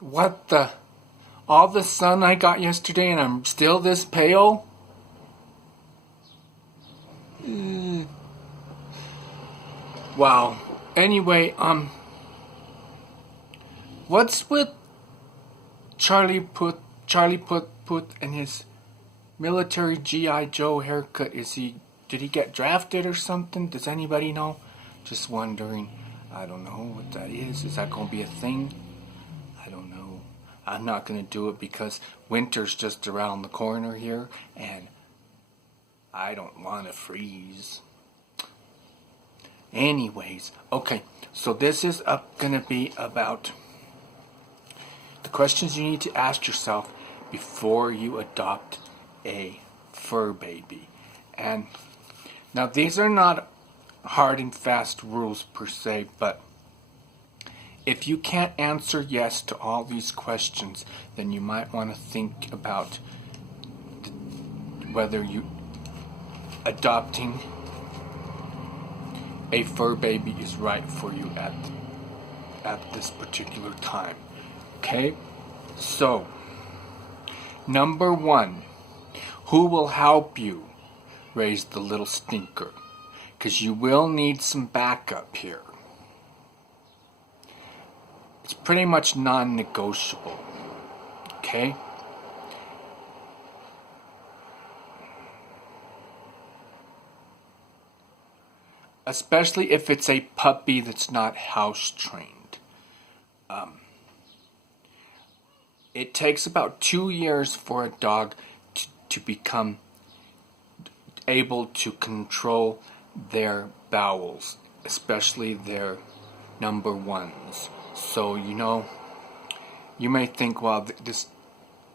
What the? All the sun I got yesterday and I'm still this pale? Wow. Anyway, what's with Charlie Put and his military G.I. Joe haircut? Did he get drafted or something? Does anybody know? Just wondering. I don't know what that is. Is that going to be a thing? I don't know. I'm not going to do it because winter's just around the corner here and I don't want to freeze. Anyways, okay, so this is going to be about the questions you need to ask yourself before you adopt a fur baby. And now these are not hard and fast rules per se, but if you can't answer yes to all these questions, then you might want to think about whether you adopting a fur baby is right for you at this particular time. Okay? So, number 1, who will help you raise the little stinker? Because you will need some backup here. It's pretty much non-negotiable. Okay? Especially if it's a puppy that's not house trained. It takes about 2 years for a dog to become able to control their bowels, especially their number ones. So, you may think, well, this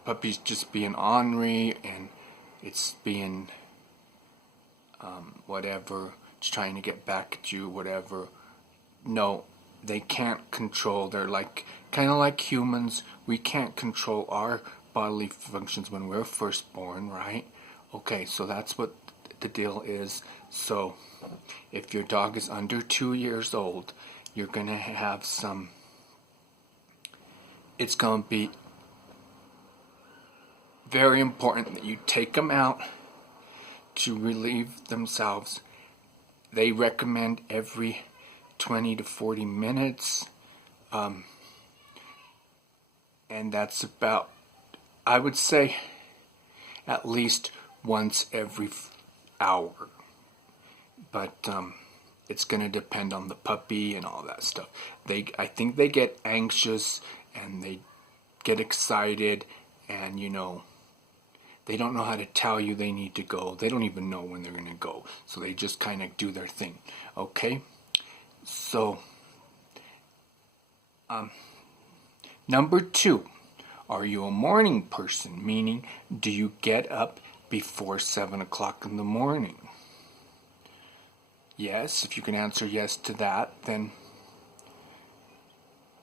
puppy's just being ornery and it's being whatever, it's trying to get back at you, whatever. No, they can't control. They're kind of like humans. We can't control our bodily functions when we're first born, right? Okay, so that's what the deal is. So if your dog is under 2 years old, you're going to have it's going to be very important that you take them out to relieve themselves. They recommend every 20 to 40 minutes. And that's about, I would say, at least once every hour. But it's going to depend on the puppy and all that stuff. I think they get anxious and they get excited and, they don't know how to tell you they need to go. They don't even know when they're going to go. So they just kind of do their thing. Okay? So, number 2, are you a morning person? Meaning, do you get up before 7 o'clock in the morning? Yes, if you can answer yes to that, then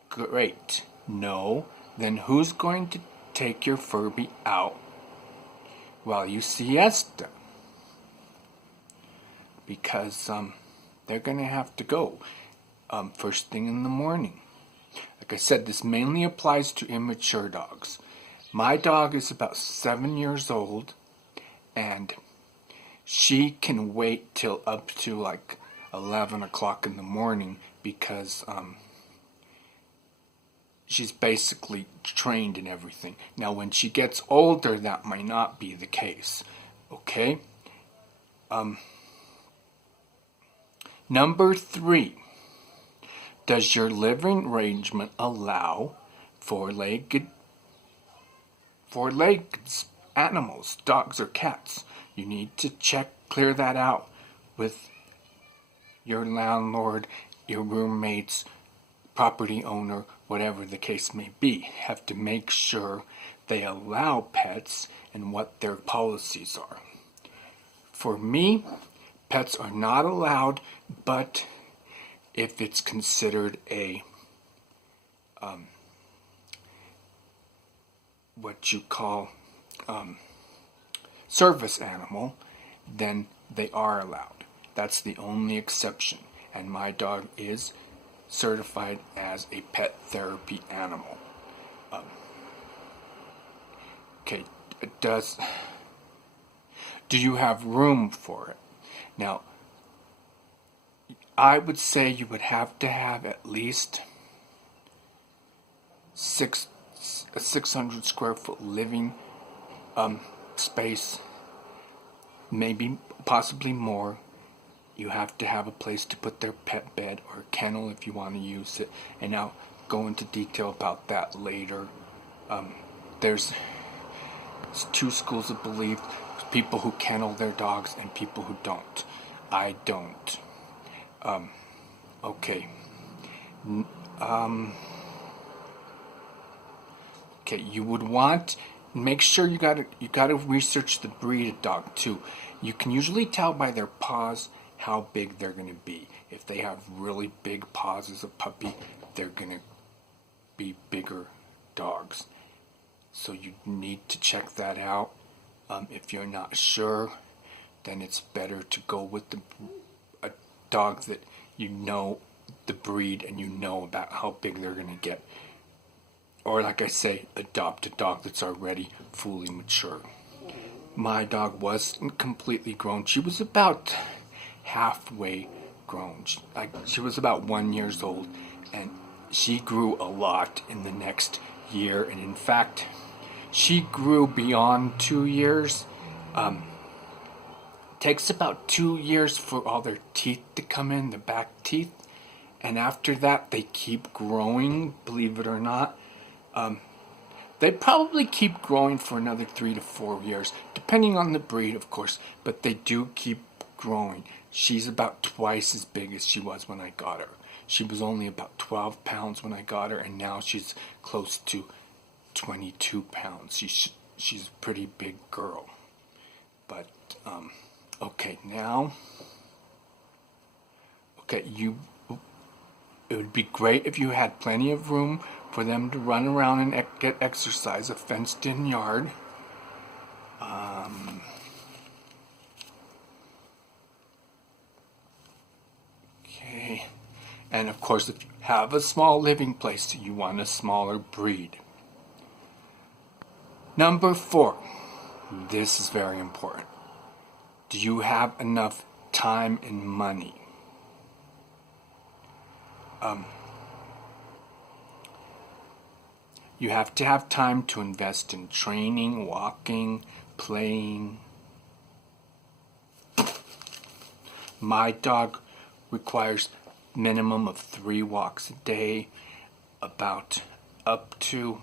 great. No, then who's going to take your Furby out while you siesta? Because they're going to have to go first thing in the morning. Like I said, this mainly applies to immature dogs. My dog is about 7 years old, and she can wait till up to 11 o'clock in the morning because she's basically trained in everything. Now, when she gets older, that might not be the case. Okay? Number 3. Does your living arrangement allow four-legged animals, dogs or cats? You need to clear that out with your landlord, your roommates, property owner, whatever the case may be. Have to make sure they allow pets and what their policies are. For me, pets are not allowed, but if it's considered a what you call service animal, then they are allowed. That's the only exception. And my dog is certified as a pet therapy animal. Okay, do you have room for it? Now, I would say you would have to have at least a 600 square foot living space, maybe possibly more. You have to have a place to put their pet bed or kennel if you want to use it, and I'll go into detail about that later. There's two schools of belief: people who kennel their dogs and people who don't. I don't. Okay. Okay, you would want make sure you gotta research the breed of dog too. You can usually tell by their paws how big they're gonna be. If they have really big paws as a puppy, they're gonna be bigger dogs. So you need to check that out. If you're not sure, then it's better to go with a dog that you know the breed and you know about how big they're gonna get. Or like I say, adopt a dog that's already fully mature. My dog wasn't completely grown. She was about halfway grown. She was about 1 year old, and she grew a lot in the next year. And in fact, she grew beyond 2 years. Takes about 2 years for all their teeth to come in, the back teeth. And after that, they keep growing, believe it or not. They probably keep growing for another 3 to 4 years, depending on the breed, of course, but they do keep growing. She's about twice as big as she was when I got her. She was only about 12 pounds when I got her, and now she's close to 22 pounds. She's a pretty big girl. But, okay, now, okay, it would be great if you had plenty of room for them to run around and get exercise, a fenced-in yard. Okay. And of course, if you have a small living place, you want a smaller breed. Number 4. This is very important. Do you have enough time and money? You have to have time to invest in training, walking, playing. My dog requires minimum of 3 walks a day, about up to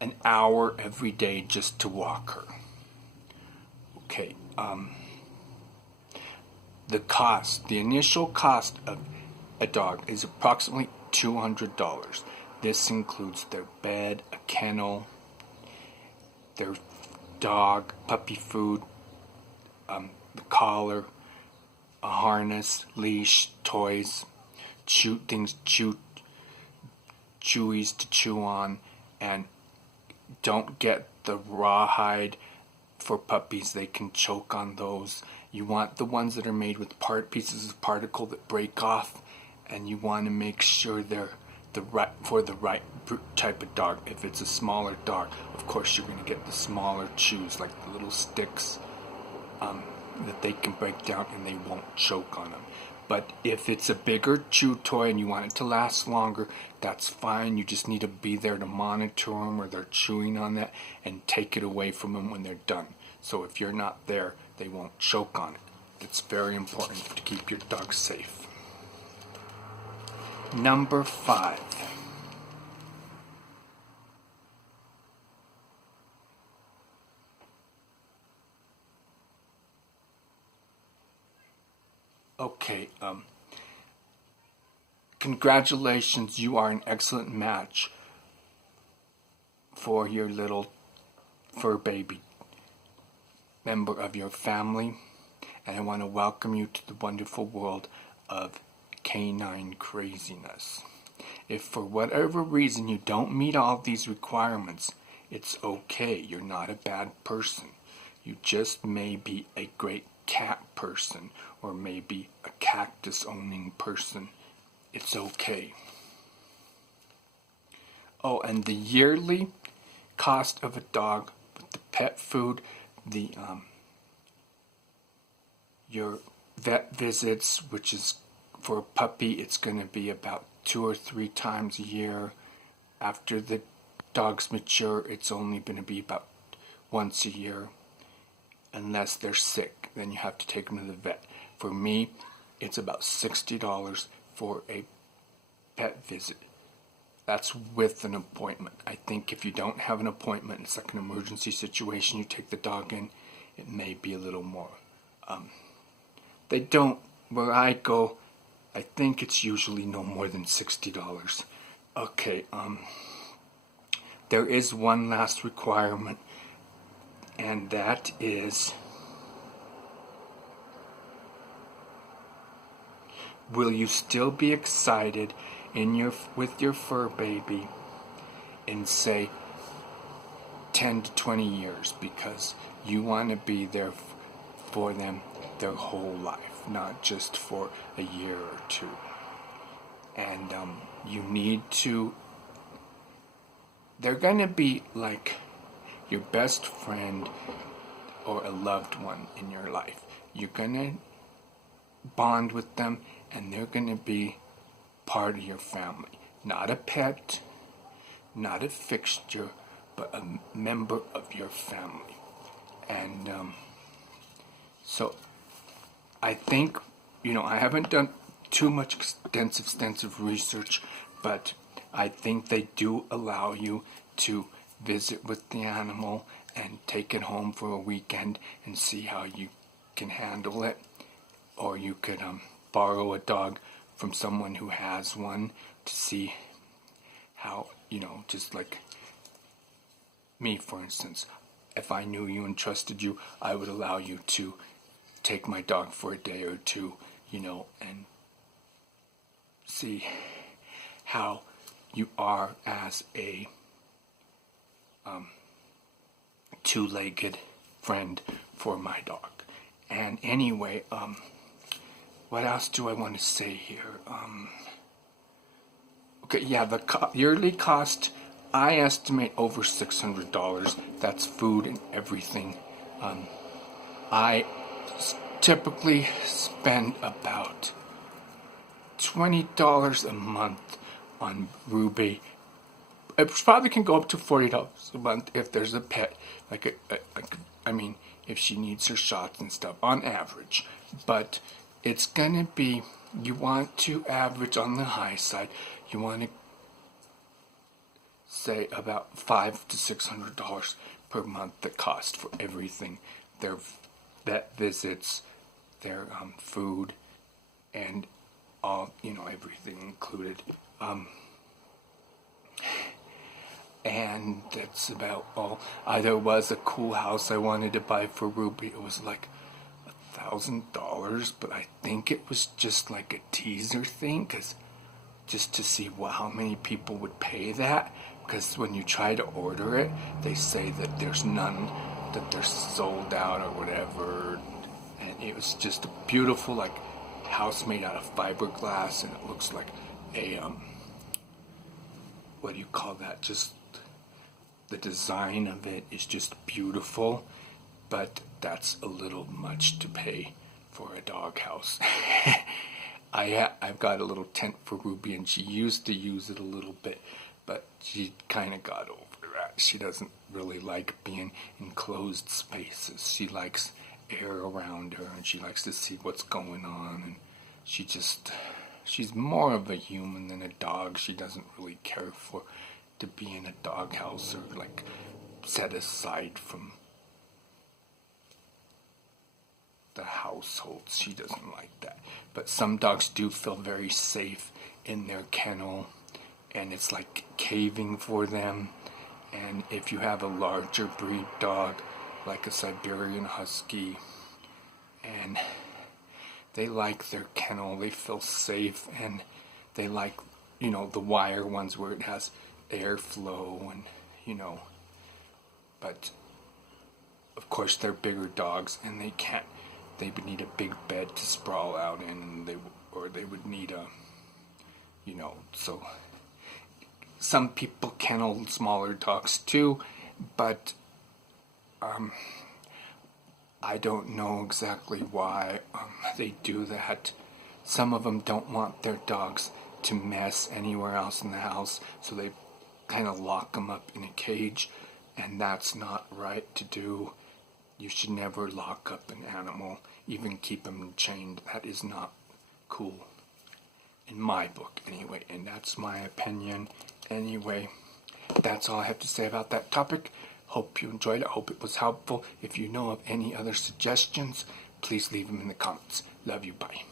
an hour every day just to walk her. Okay, the initial cost of a dog is approximately $200. This includes their bed, a kennel, their dog, puppy food, the collar, a harness, leash, toys, chewies to chew on, and don't get the rawhide for puppies. They can choke on those. You want the ones that are made with pieces of particle that break off, and you want to make sure they're the right type of dog. If it's a smaller dog, of course you're going to get the smaller chews, like the little sticks that they can break down and they won't choke on them. But if it's a bigger chew toy and you want it to last longer, that's fine. You just need to be there to monitor them or they're chewing on that and take it away from them when they're done. So if you're not there, they won't choke on it. It's very important to keep your dog safe. Number 5. Okay, congratulations, you are an excellent match for your little fur baby member of your family, and I want to welcome you to the wonderful world of canine craziness. If for whatever reason you don't meet all these requirements, it's okay. You're not a bad person. You just may be a great cat person or maybe a cactus owning person. It's okay. Oh, and the yearly cost of a dog with the pet food, the your vet visits, which is for a puppy, it's going to be about 2 or 3 times a year. After the dogs mature, it's only going to be about once a year, unless they're sick. Then you have to take them to the vet. For me, it's about $60 for a pet visit. That's with an appointment. I think if you don't have an appointment, it's like an emergency situation, you take the dog in, it may be a little more. They don't, where I go, I think it's usually no more than $60. Okay, there is one last requirement, and that is, will you still be excited with your fur baby in, say, 10 to 20 years, because you want to be there for them their whole life, not just for a year or two. And you need to, they're going to be like your best friend or a loved one in your life. You're going to bond with them, and they're going to be part of your family. Not a pet, not a fixture, but a member of your family. And so I think, I haven't done too much extensive research, but I think they do allow you to visit with the animal and take it home for a weekend and see how you can handle it. Or you could borrow a dog from someone who has one to see how, just like me, for instance. If I knew you and trusted you, I would allow you to take my dog for a day or two, and see how you are as a two-legged friend for my dog. And anyway, what else do I want to say here? Okay, yeah, the yearly cost, I estimate over $600. That's food and everything. I typically spend about $20 a month on Ruby. It probably can go up to $40 a month if there's a pet. If she needs her shots and stuff, on average. But it's gonna be, you want to average on the high side. You want to say about $500 to $600 per month the cost for everything. Their vet visits, their food, and all, everything included. And that's about all. There was a cool house I wanted to buy for Ruby. It was like $1,000, but I think it was just like a teaser thing, just to see how many people would pay that. Because when you try to order it, they say that there's none, that they're sold out or whatever. And it was just a beautiful house made out of fiberglass, and it looks like a what do you call that? Just the design of it is just beautiful, but that's a little much to pay for a doghouse. I've got a little tent for Ruby, and she used to use it a little bit, but she kind of got over that. She doesn't really like being in closed spaces. She likes air around her, and she likes to see what's going on, and she's more of a human than a dog. She doesn't really care to be in a doghouse or set aside from the household. She doesn't like that. But some dogs do feel very safe in their kennel, and it's like caving for them. And if you have a larger breed dog, like a Siberian Husky, and they like their kennel, they feel safe, and they like, the wire ones where it has airflow, and, but of course they're bigger dogs, and they would need a big bed to sprawl out in, and they would need so some people kennel smaller dogs too, but I don't know exactly why they do that. Some of them don't want their dogs to mess anywhere else in the house, so they kind of lock them up in a cage, and that's not right to do. You should never lock up an animal, even keep them chained. That is not cool. In my book, anyway, and that's my opinion. Anyway, that's all I have to say about that topic. Hope you enjoyed it. Hope it was helpful. If you know of any other suggestions, please leave them in the comments. Love you. Bye.